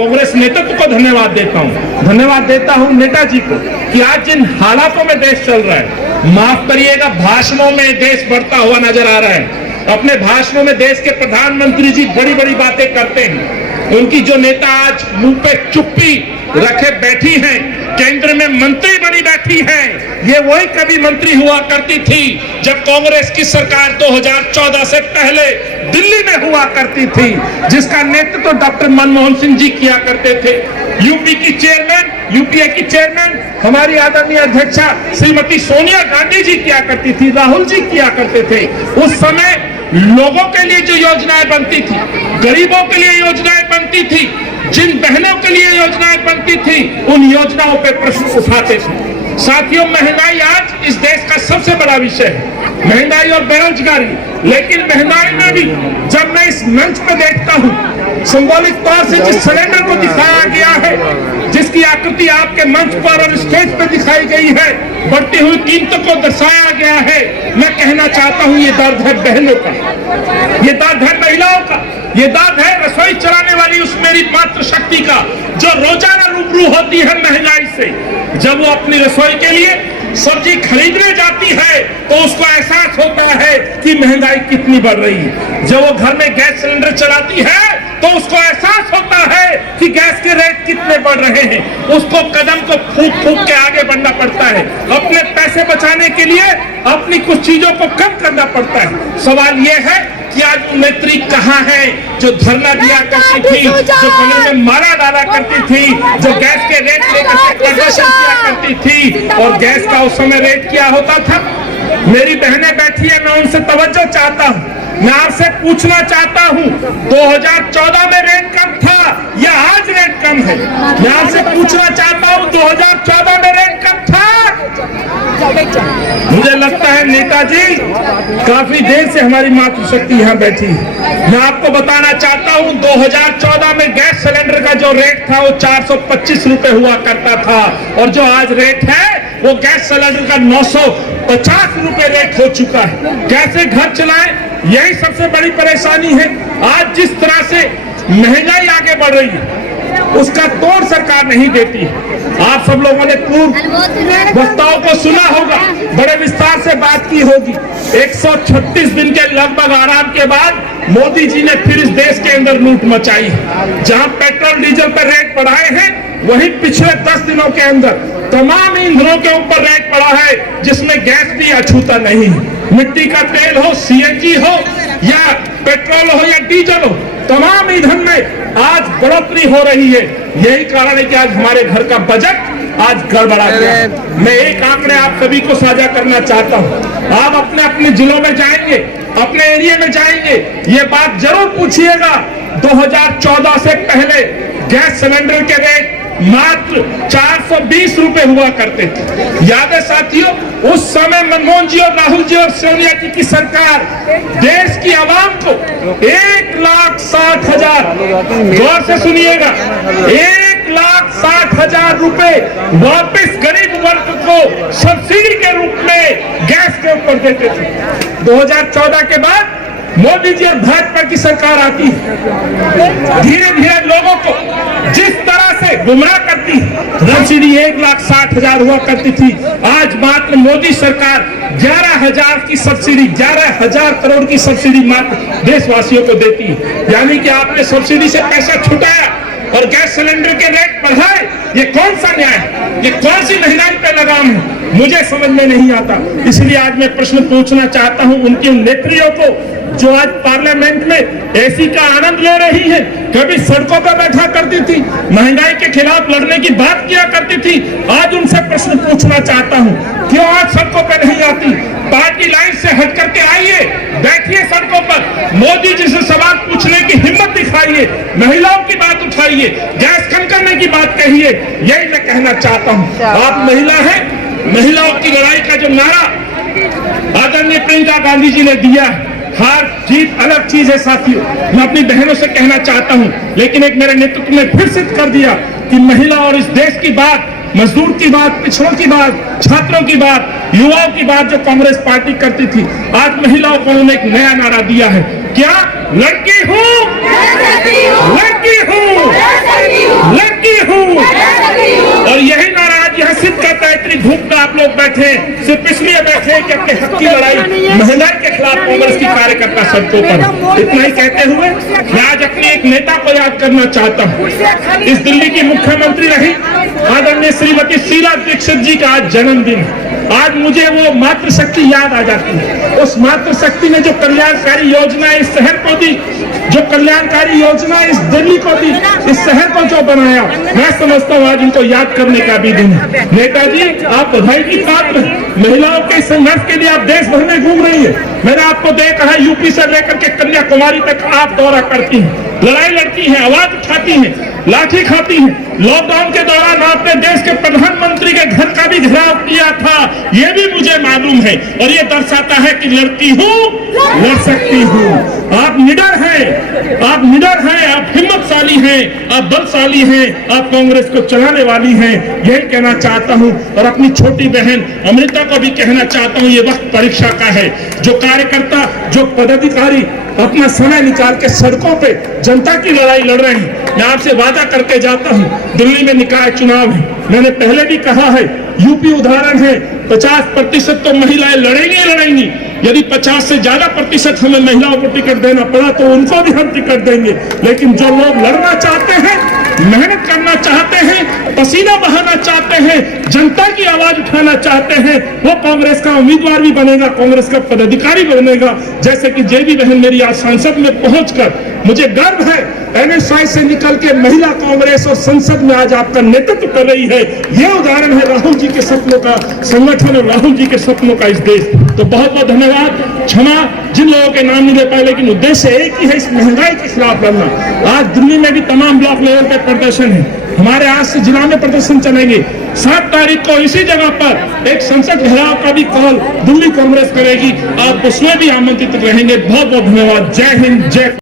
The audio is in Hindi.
कांग्रेस नेतृत्व को धन्यवाद देता हूँ। धन्यवाद देता हूँ नेताजी को कि आज जिन हालातों में देश चल रहा है, माफ करिएगा, भाषणों में देश बढ़ता हुआ नजर आ रहा है। अपने भाषणों में देश के प्रधानमंत्री जी बड़ी बड़ी बातें करते हैं। उनकी जो नेता आज मुंह पे चुप्पी रखे बैठी हैं, केंद्र में मंत्री बनी बैठी हैं, ये वही कभी मंत्री हुआ करती थी जब कांग्रेस की सरकार 2014 से पहले दिल्ली में हुआ करती थी, जिसका नेतृत्व डॉक्टर मनमोहन सिंह जी किया करते थे। यूपी की चेयरमैन, यूपीए की चेयरमैन हमारी आदरणीय अध्यक्षा श्रीमती सोनिया गांधी जी किया करती थी, राहुल जी किया करते थे। उस समय लोगों के लिए जो योजनाएं बनती थी, गरीबों के लिए योजनाएं बनती थी, जिन बहनों के लिए योजनाएं बनती थी, उन योजनाओं पे प्रश्न उठाते थे। साथियों, महंगाई आज इस देश का सबसे बड़ा विषय है, महंगाई और बेरोजगारी। लेकिन महंगाई में भी जब मैं इस मंच पर देखता हूँ, सिंबॉलिक तौर से जिस सिलेंडर को दिखाया गया है, जिसकी आकृति आपके मंच पर और स्टेज पर दिखाई गई है, बढ़ती हुई कीमतों को दर्शाया गया है, मैं कहना चाहता हूँ ये दर्द है बहनों का, ये दर्द है महिलाओं का, ये दर्द है रसोई चलाने वाली उस मेरी मातृशक्ति का, जो रोजाना रूबरू होती है महंगाई से। जब वो अपनी रसोई के लिए सब्जी खरीदने जाती है तो उसको एहसास होता है कि महंगाई कितनी बढ़ रही है। जब वो घर में गैस सिलेंडर चलाती है तो उसको एहसास होता है कि गैस के रेट कितने बढ़ रहे हैं। उसको कदम को फूंक फूंक के आगे बढ़ना पड़ता है, अपने पैसे बचाने के लिए अपनी कुछ चीजों को कम करना पड़ता है। सवाल ये है कि आज वो नेत्री कहाँ है जो धरना दिया करती थी, जो गले में माला डाला करती थी, जो गैस के रेट लेकर प्रदर्शन किया करती थी। और गैस का उस समय रेट क्या होता था? मेरी बहनें बैठी है, मैं उनसे तवज्जो चाहता हूँ, मैं आपसे पूछना चाहता हूँ, 2014 में रेट कम था या आज रेट कम है? मैं आपसे पूछना चाहता हूँ, 2014 में रेट कम था? मुझे लगता है नेताजी काफी देर से हमारी मातृशक्ति यहाँ बैठी है। मैं आपको बताना चाहता हूँ, 2014 में गैस सिलेंडर का जो रेट था वो 425 रुपए हुआ करता था, और जो आज रेट है वो गैस सिलेंडर का 950 रुपए रेट हो चुका है। कैसे घर चलाएं, यही सबसे बड़ी परेशानी है। आज जिस तरह से महंगाई आगे बढ़ रही है उसका तोड़ सरकार नहीं देती है। आप सब लोगों ने पूर्व वक्ताओं को सुना होगा, बड़े विस्तार से बात की होगी। 136 दिन के लगभग आराम के बाद मोदी जी ने फिर इस देश के अंदर लूट मचाई है। जहां पेट्रोल डीजल पर रेट बढ़ाए हैं, वहीं पिछले 10 दिनों के अंदर तमाम ईंधनों के ऊपर रेट बढ़ा है, जिसमें गैस भी अछूता नहीं है। मिट्टी का तेल हो, सीएनजी हो या पेट्रोल हो या डीजल हो, तमाम ईंधन में आज बढ़ोतरी हो रही है। यही कारण है कि आज हमारे घर का बजट आज गड़बड़ा गया है। मैं एक आंकड़े आप सभी को साझा करना चाहता हूँ। आप अपने अपने जिलों में जाएंगे, अपने एरिया में जाएंगे, ये बात जरूर पूछिएगा, 2014 से पहले गैस सिलेंडर के रेट मात्र 420 रुपए हुआ करते थे। याद है साथियों, उस समय मनमोहन जी और राहुल जी और सोनिया जी की सरकार देश की आवाम को 1,60,000, गौर से सुनिएगा, 1,60,000 रुपए वापस गरीब वर्ग को सब्सिडी के रूप में गैस के ऊपर देते थे। 2014 के बाद मोदी जी और भाजपा की सरकार आती है, धीरे धीरे लोगों को जिस तरह से गुमराह करती है। सब्सिडी 1,60,000 हुआ करती थी, आज मात्र मोदी सरकार 11,000 की सब्सिडी, 11,000 करोड़ की सब्सिडी मात्र देशवासियों को देती है। यानी कि आपने सब्सिडी से पैसा छुटाया और गैस सिलेंडर के रेट बढ़ाए। ये कौन सा न्याय है? ये कौन सी महंगाई पे लगाम है? मुझे समझ में नहीं आता। इसलिए आज मैं प्रश्न पूछना चाहता हूं उनकी उन नेत्रियों को जो आज पार्लियामेंट में एसी का आनंद ले रही है, कभी सड़कों पर बैठा करती थी, महंगाई के खिलाफ लड़ने की बात किया करती थी। आज उनसे प्रश्न पूछना चाहता हूं, क्यों आज सड़कों पर नहीं आती? पार्टी लाइन से हट करके आइए, बैठिए सड़कों पर, मोदी जी से सवाल पूछने की हिम्मत दिखाइए, महिलाओं की बात उठाइए, गैस कम करने की बात कहिए। यही मैं कहना चाहता हूं। आप महिला हैं, महिलाओं की लड़ाई का जो नारा आदरणीय प्रियंका गांधी जी ने दिया, हार जीत अलग चीज है साथियों। मैं अपनी बहनों से कहना चाहता हूं, लेकिन एक मेरे नेतृत्व ने फिर सिद्ध कर दिया कि महिला और इस देश की बात, मजदूर की बात, पिछड़ों की बात, छात्रों की बात, युवाओं की बात जो कांग्रेस पार्टी करती थी, आज महिलाओं को उन्होंने एक नया नारा दिया है। क्या? लड़की हूँ, लड़की हूँ, लड़की हूँ। और यही नारा आज यहाँ सिद्ध करता है। इतनी धूप में आप लोग बैठे सिर्फ इसलिए बैठे कि अपने हक की लड़ाई महंगाई के खिलाफ कांग्रेस की कार्यकर्ता सड़कों पर। इतना ही कहते हुए मैं आज अपने एक नेता को याद करना चाहता हूँ। इस दिल्ली की मुख्यमंत्री रही आदरणीय श्रीमती शीला दीक्षित जी का आज जन्मदिन है। आज मुझे वो मातृशक्ति याद आ जाती है। उस मातृशक्ति ने जो कल्याणकारी योजना इस शहर को दी, जो कल्याणकारी योजना इस दिल्ली को दी, इस शहर को जो बनाया, मैं समझता हूँ आज इनको याद करने का भी दिन है। नेताजी, आप बधाई की पात्र हैं। महिलाओं के संघर्ष के लिए आप देश भर में घूम रही है। मैंने आपको देखा है यूपी से लेकर के कन्याकुमारी तक आप दौरा करती हैं, लड़ाई लड़ती हैं, आवाज उठाती हैं, लाठी खाती हैं। लॉकडाउन के दौरान आपने देश के प्रधानमंत्री के घर का भी घेराव किया था, ये भी मुझे मालूम है। और ये दर्शाता है कि लड़ती हूँ, लड़ सकती हूँ। आप निडर हैं, आप निडर हैं, आप हिम्मतशाली हैं, आप बलशाली हैं, आप कांग्रेस को चलाने वाली हैं। यही कहना चाहता हूँ। और अपनी छोटी बहन अमृता को भी कहना चाहता हूँ, ये वक्त परीक्षा का है। जो कार्यकर्ता, जो पदाधिकारी अपना समय निकाल के सड़कों पे जनता की लड़ाई लड़ रहे हैं, मैं आपसे वादा करके जाता हूं, दिल्ली में निकाय चुनाव है। मैंने पहले भी कहा है, यूपी उदाहरण है। 50% तो महिलाएं लड़ेंगी लड़ेंगी। यदि 50 से ज्यादा प्रतिशत हमें महिलाओं को टिकट देना पड़ा तो उनको भी हम टिकट देंगे। लेकिन जो लोग लड़ना चाहते हैं, मेहनत करना चाहते हैं, पसीना बहाना चाहते हैं, जनता की आवाज उठाना चाहते हैं, वो कांग्रेस का उम्मीदवार भी बनेगा, कांग्रेस का पदाधिकारी भी बनेगा। जैसे कि जेबी बहन मेरी आज संसद में पहुंचकर, मुझे गर्व है, NSY से निकल के महिला कांग्रेस और संसद में आज आपका नेतृत्व कर रही है। यह उदाहरण है राहुल जी के सपनों का संगठन और राहुल जी के सपनों का इस देश। तो बहुत बहुत धन्यवाद। क्षमा जिन लोगों के नाम नहीं ले पाए, लेकिन उद्देश्य एक ही है, इस महंगाई के खिलाफ लड़ना। आज दिल्ली में भी तमाम ब्लॉक लेवल पे प्रदर्शन है। हमारे आज से जिला में प्रदर्शन चलेंगे। 7 तारीख को इसी जगह पर एक संसद घेराव का भी कॉल दिल्ली कांग्रेस करेगी। आप उसमें भी आमंत्रित रहेंगे। बहुत बहुत धन्यवाद। जय हिंद, जय